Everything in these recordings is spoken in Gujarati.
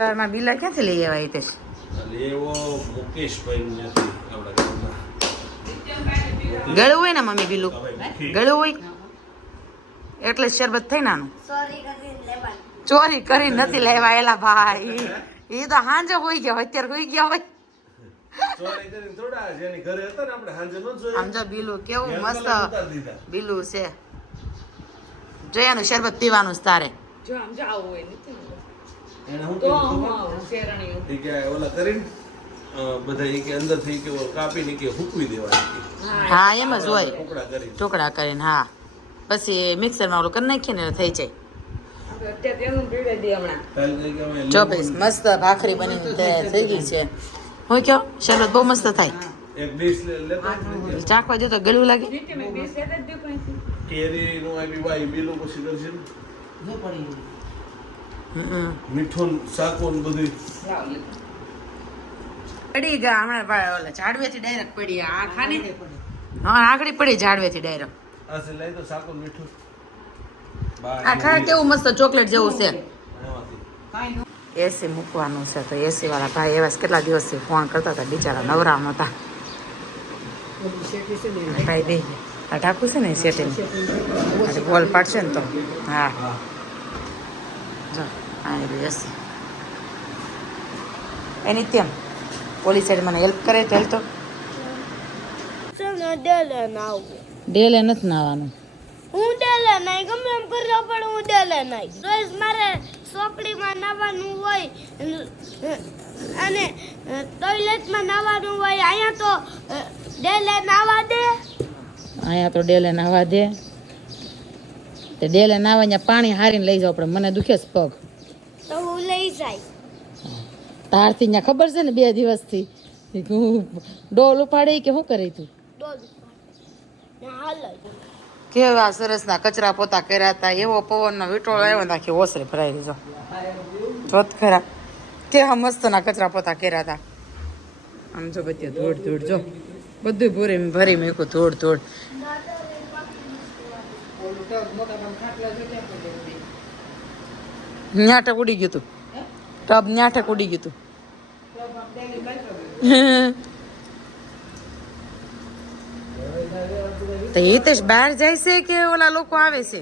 માં બિલા ક્યાંથી લઈ આવ્યા હિતેશ? લેવો મુકેશભાઈ નથી આપણા ગામમાં. ગળું હોય ને મમ્મી બિલું ગળું હોય એટલે શરબત થઈ નાનું ચોરી કરી નથી લેવા એલા ભાઈ. એ તો હાંજે હોઈ ગયા અત્યારે હોઈ ગયા હોય. ચોરી કરીને થોડા જેની ઘરે હતા ને આપણે હાંજે ન જોયા. આમ જો બિલું કેવું મસ્ત બિલું છે. જોયાનું શરબત પીવાનું છે તારે. જો આમ જો આવું હોય નથી એને હું તો કીધું શેરણી એ કે ઓલા કરીને બધા એ કે અંદર થી કે કાપીને કે હૂકવી દેવાય. હા એમ જ હોય ટુકડા કરીને ટુકડા કરીને. હા પછી મિક્સરમાં ઓલું કરી નાખીએ ને એટલે થઈ જાય. અત્યારે તેનું પીડે દે હમણાં કાલ થઈ કે અમે જો ભાઈ મસ્ત ભાખરી બનીને તૈયાર થઈ ગઈ છે. હું કયો શરબત બહુ મસ્ત થાય. એક ડીશ લેતા ચાખવા જો તો ગળું લાગે. નીચે મેં બે સેટ જ દે કોઈ કેરી નું આવી વાય બીલું પછી કરશે ને હમ. મીઠું શાકો ને બધું લાવ લે પડી ગયા હમણાં ઓલા ઝાડવેથી ડાયરેક્ટ પડી. આ ખાને હા આગળ પડી ઝાડવેથી ડાયરેક્ટ. આ છે લઈ તો શાકો ને મીઠું આ ખા કેવું મસ્ત ચોકલેટ જેવું છે. એમાંથી એસી મૂકવાનું છે તો એસી વાળા ભાઈ એવા કેટલા દિવસથી ફોન કરતા હતા બિચારા નવરા નહોતા. ભાઈ બે આ ટાકું છે ને સેટિંગ બોલ પાડશે ને તો હા જો આ એસી એની તેમ પોલીસ સાઈડ મને હેલ્પ કરે તો હેલ્પ તો ડેલે નથી નાવાનું. હું ડેલે નહીં ગમે એમ કરવા પડે હું ડેલે નહીં રોજ મારે ચોકડીમાં નાવાનું હોય અને ટોયલેટમાં નાવાનું હોય. અહીંયા તો ડેલે નાવા દે. અહીંયા તો ડેલે નાવા દે તે ડેલે નાવા ત્યાં પાણી હારીને લઈ જાવ પડે. મને દુખે છે પગ. તો હું લઈ જાય. તારથી ત્યાં ખબર છે ને 2 દિવસથી ડોલ ઉપાડે કે શું કરી તું? હાલ કેવા સરસના કચરા પોતા કર્યા હતા. એવો પવનનો વિટોળો આવ્યો ને આખી ઓસરી ભરાઈ દીધો. જોત ખરા કેવા મસ્તના કચરા પોતા કર્યા હતા. આમ જો બધી ધૂળ ધૂળ જો બધું ભરી મૂક્યું ધૂળ ધૂળ. ન્યાટક ઉડી ગયું તું. ટબ ન્યાટક ઉડી ગયું તું. તો હિતેશ બહાર જાય છે કે ઓલા લોકો આવે છે?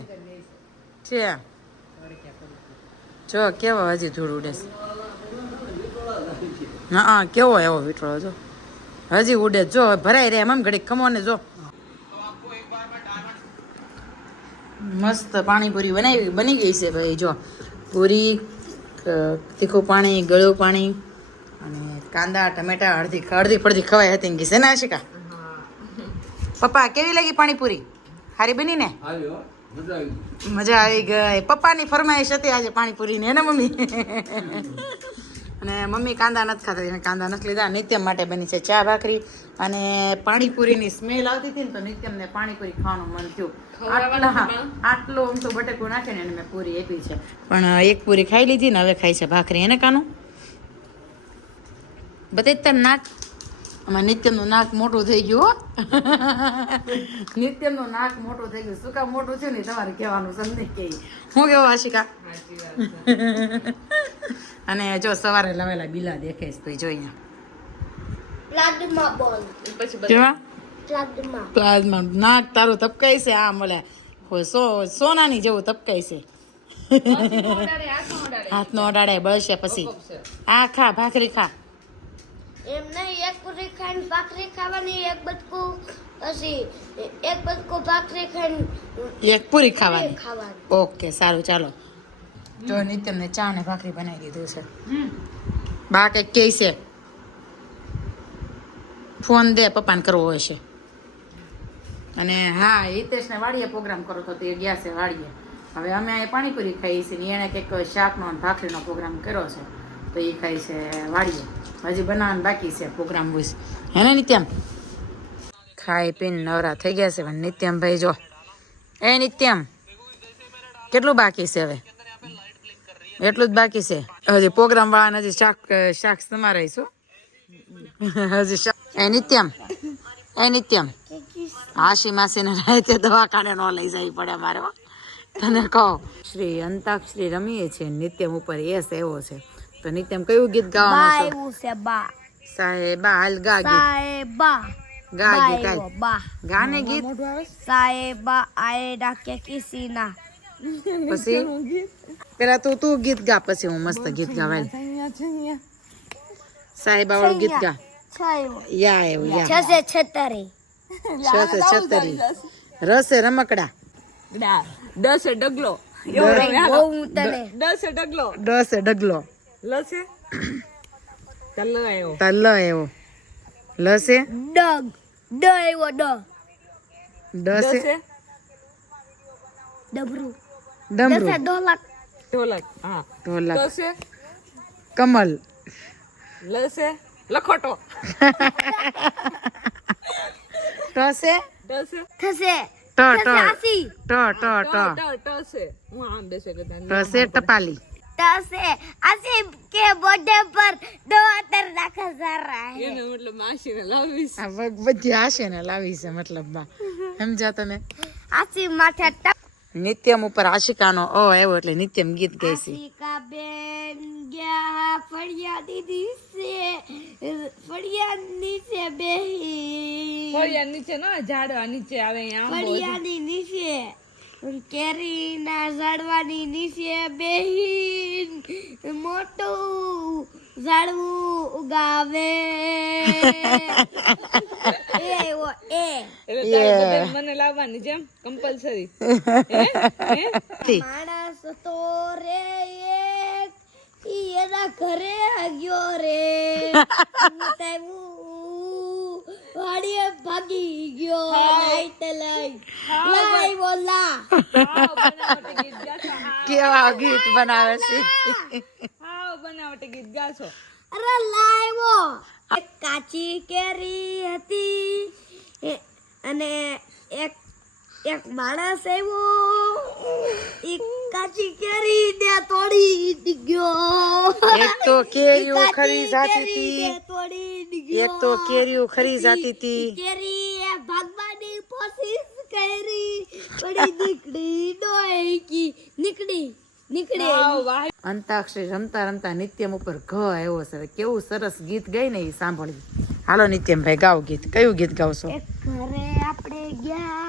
જો કેવો હજી ધૂળ ઉડે છે. હા કેવો એવો વિટળો જો હજી ઉડે જો ભરાઈ રહે એમ ઘડીક ખમો ને જો. મસ્ત પાણીપુરી બની ગઈ છે ભાઈ. જો પૂરી તીખું પાણી ગળું પાણી અને કાંદા ટમેટા અડધી પડધી ખવાય હતી ગઈ છે ને આશિકા? પપ્પા કેવી લાગી પાણીપુરી? સારી બની ને? મજા આવી ગઈ. પપ્પાની ફરમાઈશ હતી આજે પાણીપુરી ને મમ્મી. અને મમ્મી કાંદા નથી ખાતા એને કાંદા નથી લીધા. નિત્યમ માટે બની છે ચા ભાખરી અને પાણીપુરીની સ્મેલ આવતી હતી ને તો નિત્યમને પાણીપુરી ખાવાનું મન થયું. આટલું આમ તો બટેકું નાખે ને એને મેં પૂરી આપી છે. પણ એક પૂરી ખાઈ લીધી ને હવે ખાઈ છે ભાખરી. એને કાનું બતાવી તાર નાક. આમાં નિત્યમનું નાક મોટું થઈ ગયું. નિત્યમનું નાક મોટું થઈ ગયું. શું કામ મોટું થયું ને તમારે કહેવાનું સમજી કે હું કેવો આશિકા? અને જો સવારે લવેલા બિલા દેખાઈશ તો જોઈ પ્લાઝમા બોલ કેવા પ્લાઝમા પ્લાઝમા નાક તારું તપકાઈ છે. આ મળે સોનાની જેવું તપકાઈ છે. હાથનો અડાડે બળશે પછી. આ ખા ભાખરી ખા. એમ નહીં એક પૂરી ખાઈને ભાખરી ખાવાની એક બચકું પછી એક બચકું ભાખરી ખાઈને એક પૂરી ખાવાની. ખાવાની. ઓકે સારું ચાલો. જો નિત્યમને ચા ને ભાખરી બનાવી દીધું છે. બા કંઈક કહે છે ફોન દે પપ્પાને કરવો હોય છે. અને હા હિતેશને વાડીએ પ્રોગ્રામ કરો તો તે ગયા છે વાડીએ. હવે અમે અહીં પાણીપુરી ખાઈએ છીએ ને એણે કંઈક શાકનો અને ભાખરીનો પ્રોગ્રામ કર્યો છે તો એ ખાય છે વાડીએ. હજી બનાવવાનું બાકી છે પ્રોગ્રામ હોય હે ને નિત્યમ? ખાઈ પીને નવરા થઈ ગયા છે પણ નિત્યમ ભાઈ જો એ નિત્યમ કેટલું બાકી છે હવે? એટલું જ બાકી છે હજી પ્રોગ્રામ વાળાને હજી શાક તમારે શું હજી શાક. એ નિત્યમ આશી માસીને રાતે દવાખાને ન લઈ જવી પડે મારે. તને કહો શ્રી અંતાક્ષરી રમીએ છીએ નિત્યમ ઉપર એસ એવો છે તો નિત્યમ કયું ગીત બા ગાવાનું આવ્યું છે બા છે સાહેબા હાલ ગા ગીત સાહેબા ગા બા ગીત આવ્યો બા ગાને ગીત સાહેબા આએ ડાકે કિસીના પછી પેલા તું ગીત ગા પછી હું મસ્ત ગીત ગાવાય સાહેબા વાળું ગીત ગા છાયો યા એવું યા છસે છતરી છસે છતરી રસે રમકડા દસે ડગલો બહુ તને દસે ડગલો ડસે ડગલો લસે તલ્લો આવ્યો તલ્લ એવો લસે ડગ ડ આવ્યો ડ ડસે ડબરું ડમરું દસે ઢોલક ઢોલક હા ઢોલક લસે કમલ લસે લખોટો ટસે દસે થશે ટ ટ થશે ટ ટ ટ ટસે હું આમ બેસે કે ટસે ટપાલી થશે આસી કે બર્થડે પર દો અતર નાખા સારા હે એને મતલબ માસીને લાવીશ આ બધી આશે ને લાવી છે મતલબ સમજા તમે આસી માથે ટક નિત્યમ ઉપર આશિકાનો અ આવ્યો એટલે નિત્યમ ગીત ગાય છે આશિકા બેન ગયા ફળિયા દીદી છે ફળિયા નીચે બેહી ફળિયા નીચે ન ઝાડવા નીચે આવે આમ ફળિયાની નીચે કેરીના ઝાડવાની નીચે બેહી મોટું ઝાડવું ઉગાવે એ ઓ એ એટલે તારે બધાને મને લાવવાની જેમ કમ્પલસરી માણસ તો રે એક ઈ એના ઘરે ગયો રે વાડીએ ભાગી ગયો લાઈટ લઈ લાઈ બોલા કેવા ગીત બનાવે છે હા બનાવટી ગીત ગાશો અરે લાઈવો એક કાચી કેરી હતી અને એક માણસ આવ્યો એક કાચી કેરી ને તોડી ગયો એક તો કેરીઓ ખરી જાતી હતી તોડી ગયો એક તો કેરીઓ ખરી જાતી હતી કેરી એ ભાગવાની કોશિશ કરી પડી નીકળી ડોઈ નીકળી અંતાક્ષરી રમતા રમતા નિત્યમ ઉપર ઘ આવ્યો છે કેવું સરસ ગીત ગઈ ને એ સાંભળ્યું હાલો નિત્યમભાઈ ગાઓ ગીત કયું ગીત ગાવશો એક ઘરે આપણે ગયા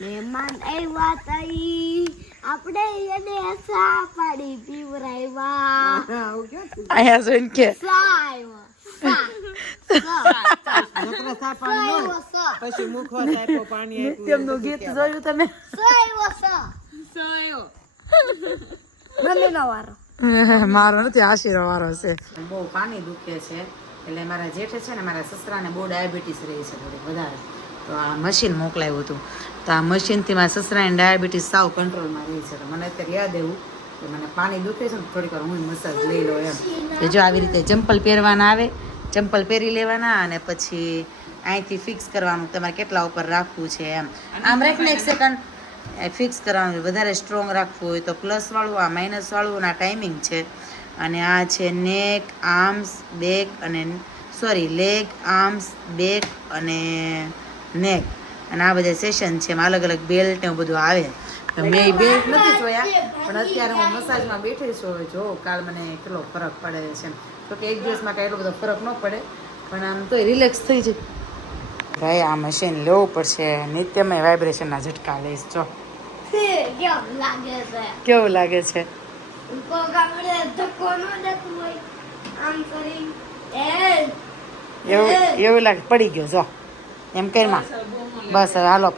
મહેમાન આવ્યા તઈ આપણે એને સા પાડી પીવરાવ્યા અહીંયા જોઈને કે સા આવ્યો નિત્યમનું ગીત જોયું તમે મમ્મીનો વારો મારો નથી આશીર્વાદ વાળો છે બહુ પાણી દુખે છે એટલે મારા જેઠે છે ને મારા સસરાને બહુ ડાયાબિટીસ રહી છે થોડી વધારે તો આ મશીન મોકલાવ્યું હતું તો આ મશીનથી મારા સસરાને ડાયાબિટીસ સાવ કંટ્રોલમાં રહી છે તો મને અત્યારે યાદ આવ્યું કે મને પાણી દુખે છે ને થોડીક વાર હું મસાજ લઈ લઉં એમ કે જો આવી રીતે ચંપલ પહેરવાના આવે ચંપલ પહેરી લેવાના અને પછી અહીંથી ફિક્સ કરવાનું તમારે કેટલા ઉપર રાખવું છે એમ આમ રાખીને એક સેકન્ડ ફિક્સ કરવાનું વધારે સ્ટ્રોંગ રાખવું હોય તો પ્લસવાળું આ માઇનસવાળું આ ટાઈમિંગ છે અને આ છે નેક આર્મ્સ બેક અને લેગ આર્મ્સ બેક અને નેક અને આ બધા સેશન છે એમાં અલગ અલગ બેલ્ટ ને એવું બધું આવે તો મેં એ બેલ્ટ નથી જોયા પણ અત્યારે હું મસાજમાં બેઠી છું હવે જો કાલ મને કેટલો ફરક પડે છે તો કે એક દિવસમાં કાંઈ એટલો બધો ફરક ન પડે પણ આમ તો રિલેક્સ થઈ જાય ભાઈ આ મશીન લેવું પડશે નિત્યમય વાઇબ્રેશનના ઝટકા લઈશ જો કેવું લાગે છે કેવું લાગે છે કોક આપણે ધક્કો ન દેતું હોય આમ કરી એવું લાગે પડી ગયો જો એમ કરમાં બસ હવે હાલો